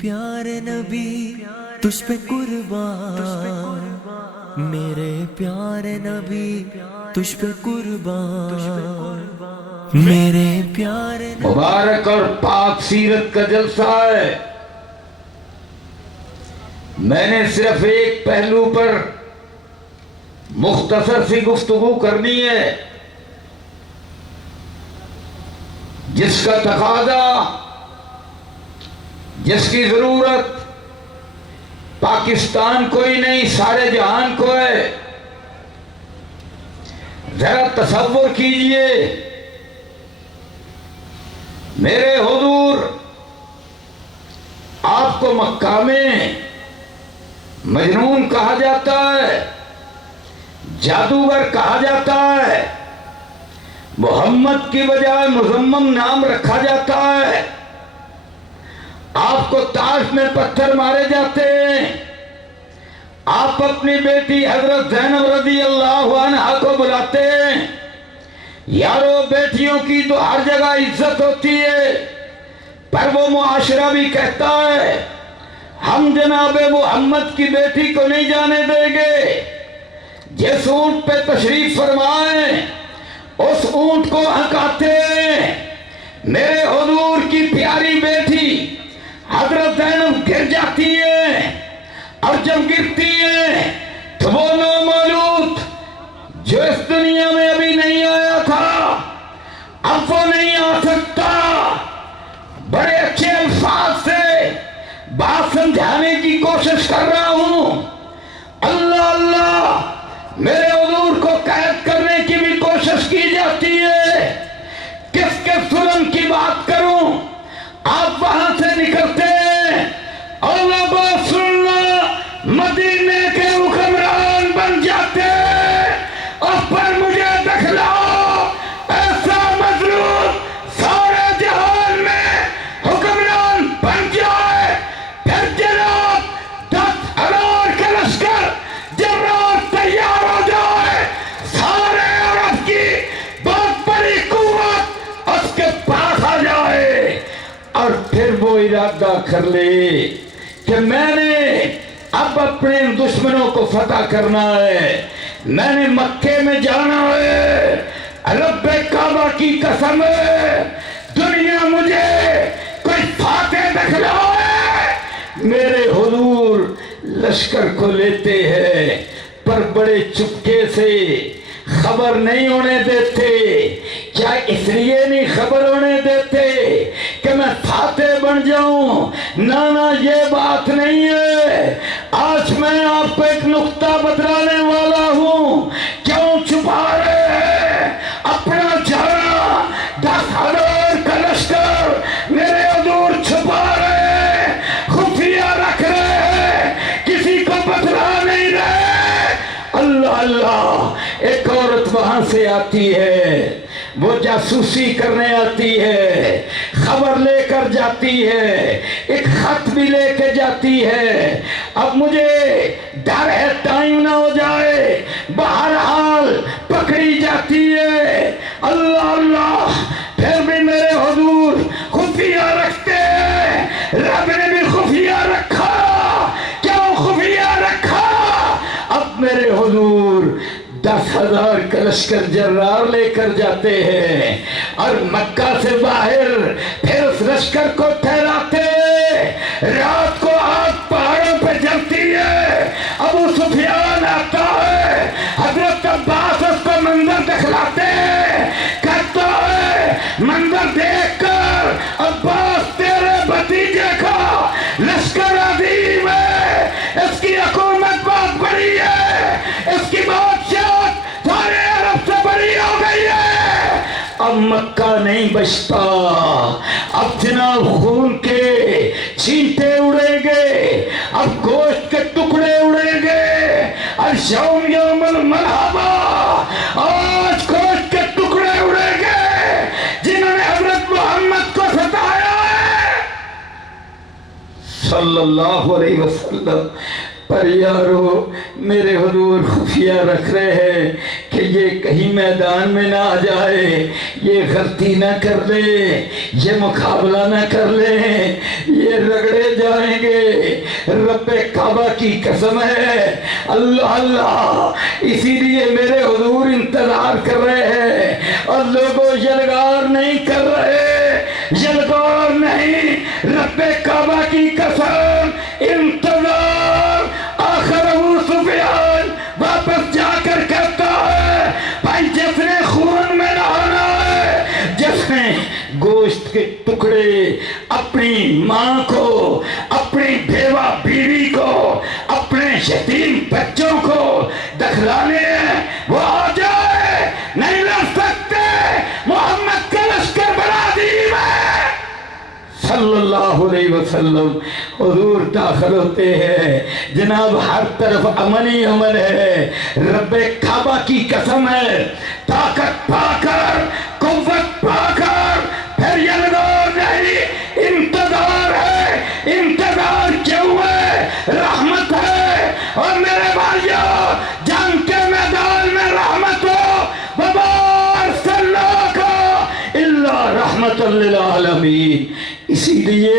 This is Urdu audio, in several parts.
پیارے نبی تجھ پہ قربان، میرے پیارے نبی تجھ پہ قربان، میرے پیارے نبی۔ مبارک اور پاک سیرت کا جلسہ ہے۔ میں نے صرف ایک پہلو پر مختصر سی گفتگو کرنی ہے، جس کا تقاضا، جس کی ضرورت پاکستان کو ہی نہیں سارے جہان کو ہے۔ ذرا تصور کیجئے، میرے حضور آپ کو مکہ میں مجنون کہا جاتا ہے، جادوگر کہا جاتا ہے، محمد کی بجائے مزمم نام رکھا جاتا ہے، آپ کو طائف میں پتھر مارے جاتے ہیں، آپ اپنی بیٹی حضرت زینب رضی اللہ عنہا کو بلاتے ہیں۔ یارو بیٹیوں کی تو ہر جگہ عزت ہوتی ہے، پر وہ معاشرہ بھی کہتا ہے ہم جناب محمد کی بیٹی کو نہیں جانے دیں گے۔ جس اونٹ پہ تشریف فرمائیں اس اونٹ کو ہکاتے ہیں۔ میرے حضور کی پیاری بیٹی حضرت زینب گر جاتی ہے، اور جب گرتی ہے تو وہ نومولود جو اس دنیا میں ابھی نہیں آیا تھا، اب وہ نہیں آ سکتا، بڑے اچھے الفاظ سے بات سمجھانے کی کوشش کر رہا ہوں۔ اللہ اللہ میرے حضور کو قید کرنے کی بھی کوشش کی جاتی ہے۔ کس کے ظلم کی بات کروں؟ آپ وہاں سے نکلتے ہیں، اللہ کو سننا، مدینے کے حکمران بن جاتے ہیں، اور پر مجھے دکھلاؤ ایسا مظلوم سارے جہان میں حکمران بن جائے، پھر جناب 10,000 کا لشکر جب رات تیار ہو جائے، سارے عرب کی بہت بڑی قوت اس کے پاس آ جائے، اور پھر وہ ارادہ کر لے کہ میں نے اب اپنے دشمنوں کو فتح کرنا ہے، میں نے مکے میں جانا ہے، رب کعبہ کی قسم ہے، دنیا مجھے کوئی فاتح دکھلائے۔ میرے حضور لشکر کو لیتے ہیں، پر بڑے چپکے سے، خبر نہیں ہونے دیتے۔ کیا اس لیے نہیں خبر ہونے دیتے کہ میں فاتح بن جاؤں؟ نانا یہ بات نہیں ہے۔ آج میں آپ کو ایک نقطہ بتلانے والا ہوں۔ کیوں چھپا رہے ہیں اپنا جانا؟ 10,000 کا لشکر میرے حضور چھپا رہے ہیں، خفیہ رکھ رہے ہیں، کسی کو بتلا نہیں رہے۔ اللہ اللہ ایک عورت وہاں سے آتی ہے، وہ جاسوسی کرنے آتی ہے، خبر لے کر جاتی ہے، ایک خط بھی لے کے جاتی ہے۔ اب مجھے ڈر ہے ٹائم نہ ہو جائے، بہرحال پکڑی جاتی ہے۔ اللہ اللہ پھر بھی میرے حضور خفیہ رکھتے ہیں، رب نے بھی خفیہ رکھا۔ کیوں خفیہ رکھا؟ اب میرے حضور 10,000 کا لشکر جرار لے کر جاتے ہیں، اور مکہ سے باہر پھر اس لشکر کو ٹھہراتے ہیں۔ رات کو آگ پہاڑوں پہ جلتی ہے، ابو سفیان آتا ہے، حضرت عباس اس کو منظر دکھلاتے ہیں، کہتا ہے منظر دیکھ کر عباس تیرے بھتیجے کا لشکر عظیم ہے، اس کی حکومت بہت بڑی ہے، اس کی بادشاہت سارے عرب سے بڑی ہو گئی ہے۔ اب مکہ نہیں بچتا، اب جناب خون کے چھینٹے اڑیں گے، اب گوشت کے ٹکڑے اڑیں گے۔ الشوم یوم الملحمہ، آج گوشت کے ٹکڑے اڑیں گے جنہوں نے حضرت محمد کو ستایا ہے صلی اللہ علیہ وسلم۔ پر یارو میرے حضور خفیہ رکھ رہے ہیں کہ یہ کہیں میدان میں نہ آ جائے، یہ غلطی نہ کر لے، یہ مقابلہ نہ کر لے، یہ رگڑے جائیں گے۔ رب کعبہ کی قسم ہے، اللہ اللہ، اسی لیے میرے حضور انتظار کر رہے ہیں اور لوگوں یلغار نہیں کر رہے، یلغار نہیں، رب کعبہ کی قسم انتظار۔ آخر ابو سفیان واپس جا کر کہتا ہے بھائی جس نے خون میں نہانا ہے، جس نے گوشت کے ٹکڑے اپنی ماں کو، اپنی بیوہ بیوی کو، اپنے یتیم بچوں کو دکھلانے ہیں، وہ آ جائے، نہیں لڑ سکتے، محمد کا لشکر بنا دی میں صلی اللہ علیہ وسلم۔ حضور داخل ہوتے ہیں، جناب ہر طرف امن ہی امن ہے۔ رب کعبہ کی قسم ہے، طاقت پا کر، قوت پا کر، پھر یلغار نہیں، انتظار ہے۔ انتظار کیوں ہے؟ رحمت ہے۔ اور میرے بھائیو، جنگ کے میدان میں رحمت ہو، وما ارسلناک الا رحمت للعالمین۔ اسی لیے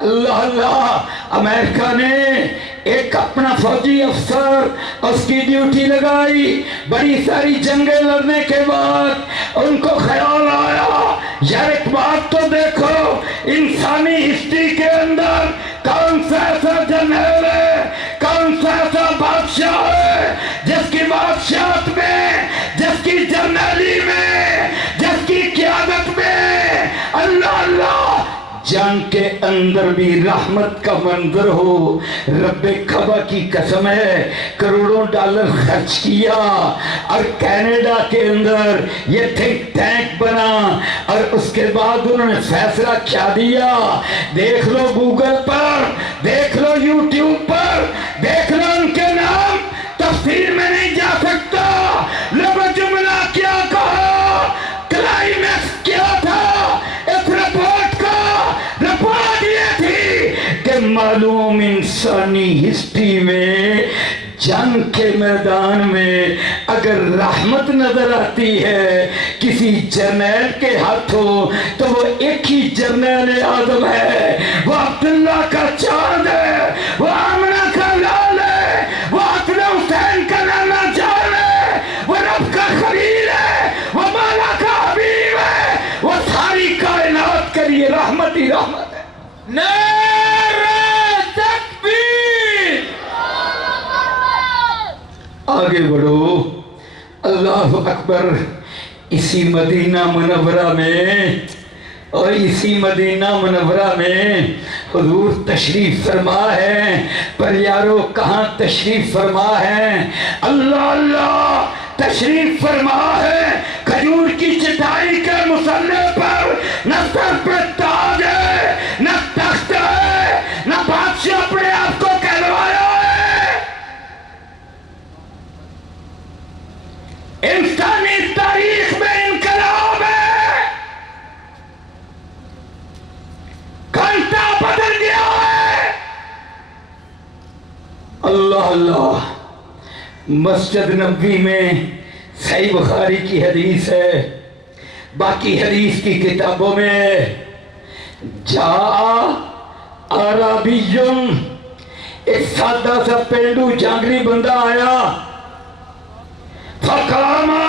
اللہ اللہ امریکہ نے ایک اپنا فوجی افسر اس کی ڈیوٹی لگائی، بڑی ساری جنگیں لڑنے کے بعد ان کو خیال آیا یار ایک بات تو دیکھو، انسانی ہسٹری کے اندر کون سا ایسا جنرل ہے، کون سا ایسا بادشاہ ہے جس کی بادشاہت میں، جس کی جرنیلی میں، جس کی قیادت میں اللہ اللہ جنگ کے اندر بھی رحمت کا منظر ہو۔ رب کعبہ کی قسم ہے، کروڑوں ڈالر خرچ کیا اور کینیڈا کے اندر یہ تھنک ٹینک بنا، اور اس کے بعد انہوں نے فیصلہ کیا دیا، دیکھ لو گوگل پر، دیکھ لو یوٹیوب پر، دیکھ لو ان کے نام، تفسیر میں نہیں جا سکتا، لوگ جملہ کیا کہا، کلائمیکس کیا تھا اس رپورٹ کا؟ رپورٹ یہ تھی کہ معلوم انسانی ہسٹری میں جنگ کے میدان میں اگر رحمت نظر آتی ہے کسی جرنیل کے ہاتھوں تو وہ ایک ہی جرنیل اعظم ہے، وہ عبداللہ کا چاند ہے، وہ آمنہ کا لال ہے، وہ حسن حسین کا نانا جان ہے، وہ رب کا خلیل ہے، وہ مولا کا حبیب ہے، وہ ساری کائنات کے لیے رحمت ہی رحمت ہے۔ نعرہ تکبیر! آگے بڑھو، اللہ اکبر۔ اسی مدینہ منورہ میں، اور اسی مدینہ منورہ میں حضور تشریف فرما ہے، پر یارو کہاں تشریف فرما ہے؟ اللہ اللہ تشریف فرما ہے کھجور کی چٹائی کے مصلے پر، نہ سر پہ تاج ہے، نہ تخت ہے، نہ بادشاہ اپنے آپ کو کہلوایا ہے۔ انسانی تاریخ میں انقلاب ہے، گھنٹہ بدل گیا ہے۔ اللہ اللہ، مسجد نبوی میں صحیح بخاری کی حدیث ہے، باقی حدیث کی کتابوں میں جا عربیٌ، ایک سادہ سا پینڈو جانگری بندہ آیا، فقامہ،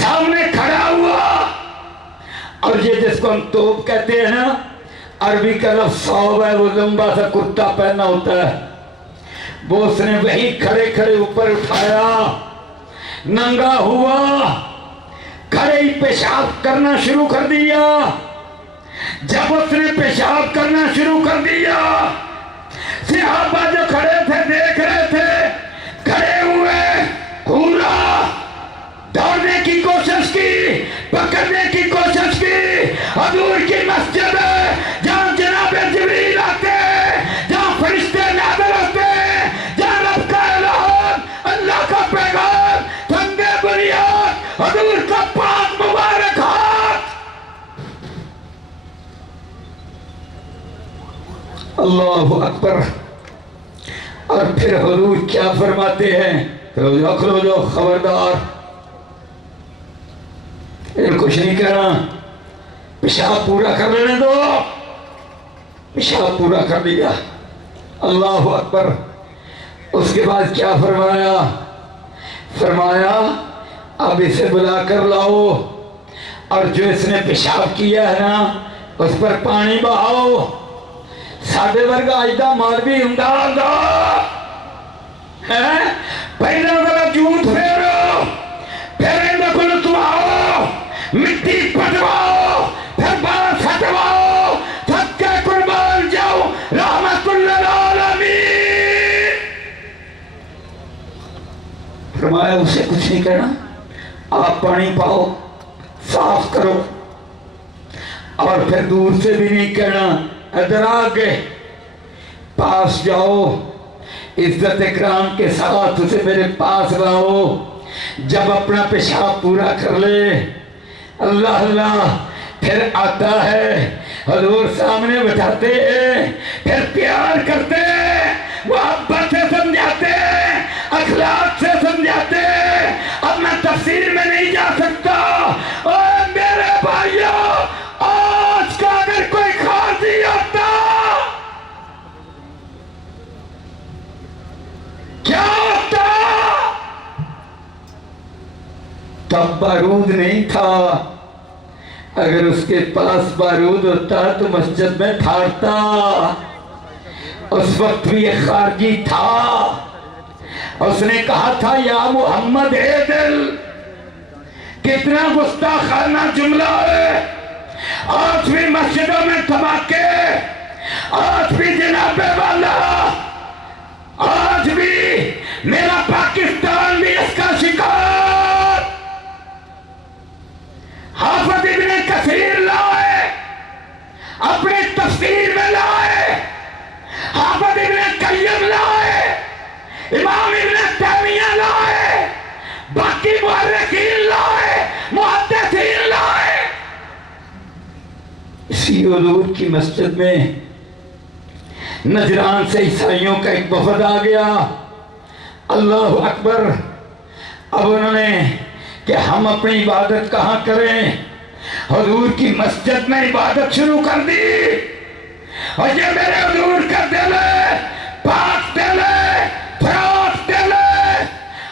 سامنے کھڑا ہوا، اور یہ جس کو ہم توپ کہتے ہیں نا، عربی کا لفظ صوب ہے، وہ لمبا سا کرتا پہنا ہوتا ہے، وہ اس نے وہی کھڑے کھڑے اوپر اٹھایا، ننگا ہوا، کھڑے ہی پیشاب کرنا شروع کر دیا۔ جب اس نے پیشاب کرنا شروع کر دیا، صحابہ جو کھڑے تھے دیکھ رہے تھے، کھڑے ہوئے، ہورا، دوڑنے کی کوشش کی، پکڑنے کی کوشش کی۔ حضور کی مسجد ہے جہاں جناب جبریل آتے ہیں، جہاں فرشتے نازل ہوتے ہیں، جہاں رب کا اعلان، اللہ کا پیغام، ٹھنڈے بنیاد، حضور کا پاک مبارک ہاتھ۔ اللہ اکبر، اور پھر حضور کیا فرماتے ہیں؟ کھلو جو خبردار، کچھ نہیں کہنا، پیشاب پورا کر لینے دو۔ پیشاب پورا کر دیا، اللہ اکبر۔ اس کے بعد کیا فرمایا؟ فرمایا اب اسے بلا کر لاؤ، اور جو اس نے پیشاب کیا ہے نا اس پر پانی بہاؤ۔ ساڈے ورگا اجدا مولوی ہوندا ہے پہلا والا جھوٹ پھیرو، پھر اندر کو لٹواؤ، مٹی پٹواؤ، پھر بال ہٹواؤ، تھک کے قربان جاؤ، رحمت للعالمین۔ فرمایا اسے کچھ نہیں کہنا، آپ پانی پاؤ، صاف کرو، اور پھر دور سے بھی نہیں کہنا، ادھر آگے پاس جاؤ، عزت اکرام کے ساتھ اسے میرے پاس لاؤ۔ جب اپنا پیشاب پورا کر لے، اللہ اللہ، پھر آتا ہے حضور سامنے بٹھاتے ہیں، پھر پیار کرتے ہیں، محبت سے سمجھاتے ہیں، اخلاق سے سمجھاتے ہیں۔ اب میں تفسیر میں نہیں جا سکتا۔ اور میرے بھائیوں، آج کا اگر کوئی قاضی ہوتا کیا ہوتا؟ تب بارود نہیں تھا، اگر اس کے پاس بارود ہوتا تو مسجد میں پھاڑتا۔ اس وقت بھی ایک خارجی تھا، اس نے کہا تھا یا محمد اے دل، کتنا گستاخانہ جملہ ہے، آج بھی مسجدوں میں دھماکے، آج بھی جناب والا، آج بھی میرا پاکستان بھی اس کا شکار۔ حافظ ابن کثیر لائے، اپنی تفسیر میں لائے، حافظ ابن قیم لائے، امام ابن تیمیہ لائے، باقی مورخین لائے، محدثین لائے۔ اسی حضور کی مسجد میں نجران سے عیسائیوں کا ایک وفد آ گیا، اللہ اکبر۔ اب انہوں نے کہ ہم اپنی عبادت کہاں کریں؟ حضور کی مسجد میں عبادت شروع کر دی۔ اور یہ میرے حضور کا دل ہے، پاک دل ہے، فراخ دل ہے۔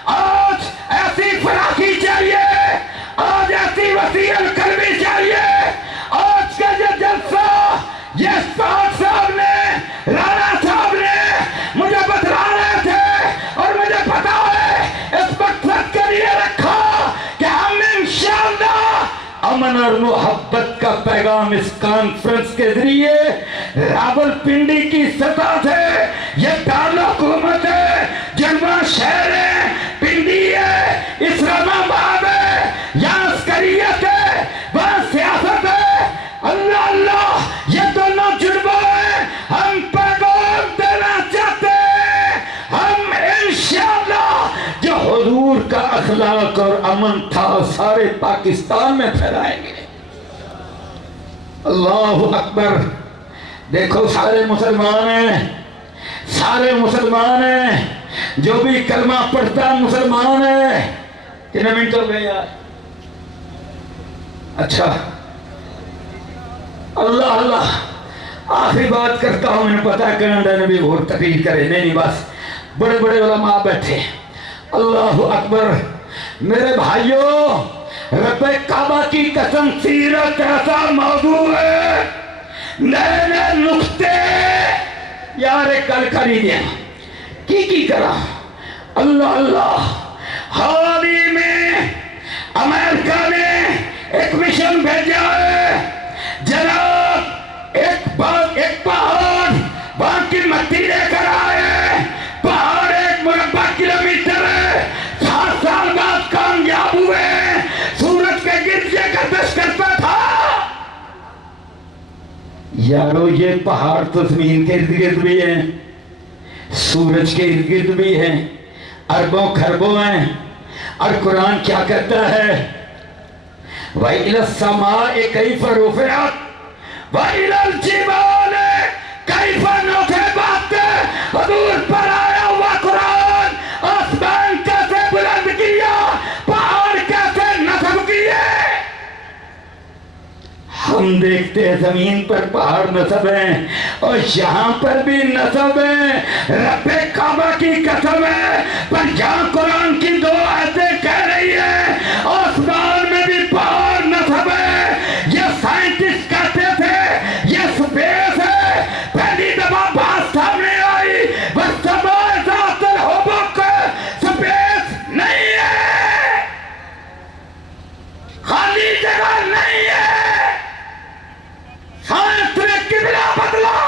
آج ایسی فراخی چاہیے، آج ایسی وسیع القلبی چاہیے۔ آج کا یہ جلسہ، یہ پاک صاحب نے، رانا صاحب نے مجھے بتلا رہے تھے، اور مجھے پتا ہے اس مقصد کے لیے رکھا کہ ہم انشاءاللہ امن اور محبت کا پیغام اس کانفرنس کے ذریعے راول پنڈی کی سطح سے، یہ دارالحکومت ہے، جلوہ شہر ہے، پنڈی ہے، اسلام آباد ہے، یہاں عسکریت ہے، وہاں سیاست ہے، اللہ اللہ، یہ دونوں جڑواں ہیں۔ ہم پیغام دینا چاہتے ہیں، ہم انشاءاللہ جو حضور کا اخلاق اور امن تھا سارے پاکستان میں پھیلائیں گے۔ اللہ اکبر۔ دیکھو سارے مسلمان ہیں، سارے مسلمان ہیں، جو بھی کلمہ پڑھتا مسلمان ہے۔ کتنے منٹ ہو گئے یار؟ اچھا، اللہ اللہ، آخری بات کرتا ہوں۔ میں نے پتا ہے کینیڈا نے بھی اور تقریر کرے، نہیں بس بڑے بڑے علماء بیٹھے۔ اللہ اکبر۔ میرے بھائیوں، رب کعبہ کی قسم، سیرت ایسا موضوع ہے، نئے نئے نقطے یار کل کر ہی دیا کی کرا۔ اللہ اللہ، حال ہی میں امریکہ نے ایک مشن بھیجا ہے، جناب ایک پہاڑ وہاں کی مٹی لے کر آئے، پہاڑ 1 مربع کلومیٹر ہے، 7 سال بعد کامیاب ہوئے، سورج کے گرد سے گردش کرتا تھا۔ یارو یہ پہاڑ تو زمین کے ارد گرد بھی ہیں، سورج کے ارد گرد بھی ہیں، اربوں خربوں ہیں، اور قرآن کیا کہتا ہے؟ وَإِلَى السَّمَاءِ كَيْفَ رُفِعَتْ وَإِلَى الْجِبَالِ كَيْفَ نُصِبَتْ۔ حضور پر آیا فرشتے زمین پر پہاڑ نصب ہیں اور یہاں پر بھی نصب ہیں، رب کعبہ کی قسم ہے۔ پر یہاں قرآن کی دو آیتیں کہہ رہی ہے آسمان میں بھی پہاڑ نصب ہے۔ یہ سائنٹسٹ کہتے تھے یہ سپیس ہے، پہلی دفعہ بات سامنے آئی والسماء ذات الحبک، سپیس نہیں ہے، خالی جگہ نہیں ہے۔ سائنس نے قبلہ بدلا،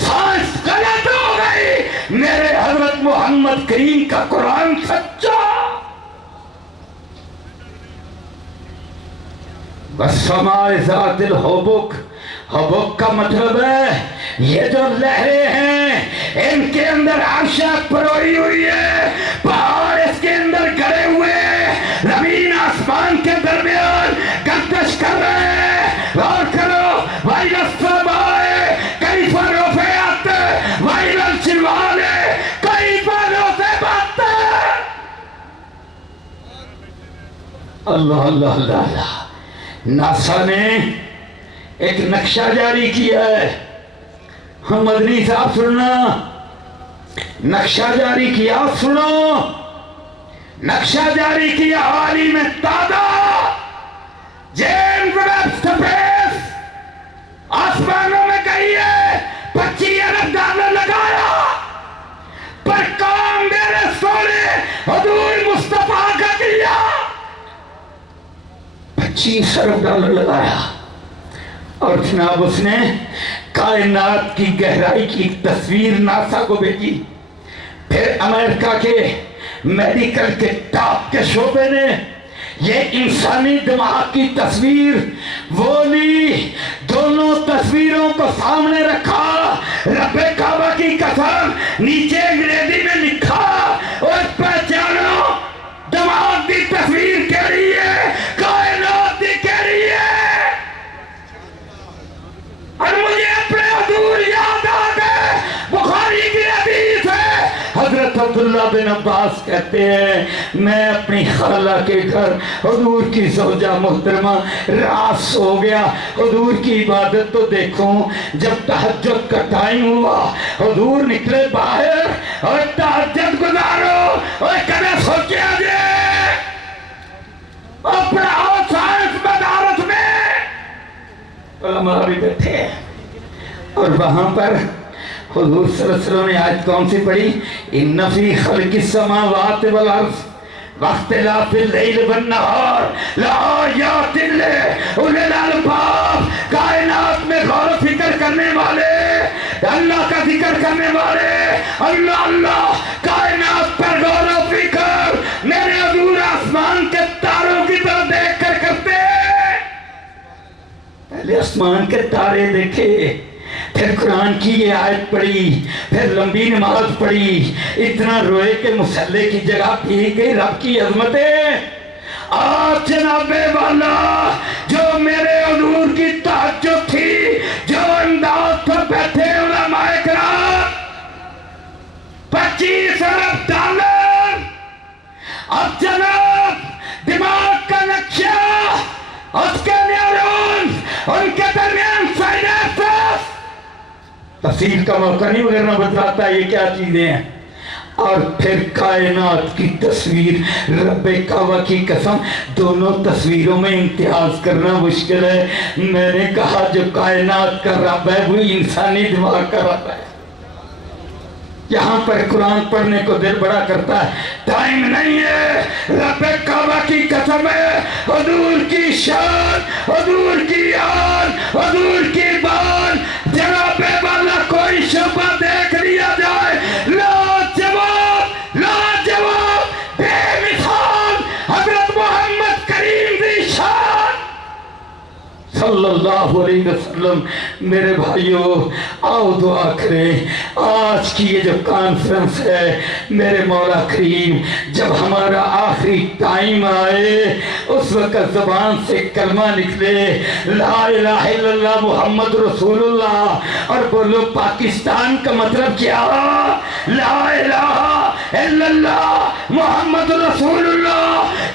سائنس غلط ہو گئی، میرے حضرت محمد کریم کا قرآن سچا۔ والسماء ذات الحبک، حبک کا مطلب ہے یہ جو لہریں ہیں ان کے اندر عرشات پروئی ہوئی ہے، پہاڑ اس کے اندر گڑے ہوئے ہیں، زمین آسمان کے درمیان گردش کر رہے ہیں۔ غور کرو، وَإِلَى السَّمَاءِ كَيْفَ رُفِعَتْ وَإِلَى الْجِبَالِ كَيْفَ نُصِبَتْ۔ اللہ اللہ اللہ اللہ۔ ناسا نے ایک نقشہ جاری کیا ہے، ہم مدنی صاحب سننا، نقشہ جاری کیا، سنو، نقشہ جاری کیا عالم تازہ جیمز ویب سپیس، آسمانوں میں گئی ہے، 25 ارب ڈالر لگایا، پر کام میرے سونے حضور مصطفیٰ کا کیا، 25 ارب ڈالر لگایا، اور جناب اس نے کائنات کی گہرائی کی تصویر ناسا کو بھیجی۔ پھر امریکہ کے میڈیکل کے ٹاپ کے شعبے نے یہ انسانی دماغ کی تصویر وہ لی، دونوں تصویروں کو سامنے رکھا، رب کعبہ کی قسم، نیچے انگریزی میں لکھا اور پہچانو دماغ کی تصویر کہہ رہی ہے، کائنات کی کہہ رہی ہے۔ اور مجھے اپنے حضور یاد آ گئے، بخاری کی حدیث ہے، حضرت عبداللہ بن عباس کہتے ہیں میں اپنی خالہ کے گھر حضور کی زوجہ محترمہ رات سو گیا، حضور کی عبادت تو دیکھوں، جب تہجد کا ٹائم ہوا حضور نکلے باہر اور تہجد گزارو، اور کبھی سوچیا جائے اپنا سائنس مدارس میں علماء بھی بیٹھے ہیں، اور وہاں پر حضور صلی اللہ علیہ وسلم نے آیت کون سی پڑھی؟ ان فی خلق السماوات والارض واختلاف اللیل والنہار لآیات لأولی الالباب، کائنات میں غور و فکر کرنے والے، اللہ کا ذکر کرنے والے، اللہ اللہ، کائنات پر غور و فکر میرے حضور آسمان کے تاروں کی طرف دیکھ کر کرتے۔ پہلے آسمان کے تارے دیکھے، پھر قرآن کی یہ آیت پڑھی، پھر لمبی نماز پڑھی، اتنا روئے کہ مسلح کی جگہ پھیک گئی رب کی عظمتیں۔ آج جناب والا جو میرے حضور کی تہجد تھی، جو انداز پر بیٹھے علماء کرام، 25 ارب ڈالر، اب جناب دماغ کا نقشہ، اس کے نیورون، ان کے درمیان سائنسز، تفصیل کا موقع نہیں وغیرہ بتاتا یہ کیا چیزیں ہیں، اور پھر کائنات کی تصویر، رب کعبہ کی قسم، دونوں تصویروں میں امتیاز کرنا مشکل ہے۔ میں نے کہا جو کائنات کا رب ہے وہی انسانی دماغ کا رب ہے۔ یہاں پر قرآن پڑھنے کو دل بڑا کرتا ہے، ٹائم نہیں ہے، رب کعبہ کی قسم ہے، حضور کی شان، حضور کی آن، حضور کی بان، جناب والا کوئی شبہ دیکھ لیا جائے، لاجواب لاجواب بے مثال حضرت محمد کریم دی شان صلی اللہ علیہ وسلم۔ میرے بھائیوں آؤ دعا کریں، آج کی یہ جو کانفرنس ہے میرے مولا کریم جب ہمارا آخری ٹائم آئے اس وقت زبان سے کلمہ نکلے لا الہ الا اللہ محمد رسول اللہ، اور بولو پاکستان کا مطلب کیا؟ لا الہ الا اللہ محمد رسول اللہ۔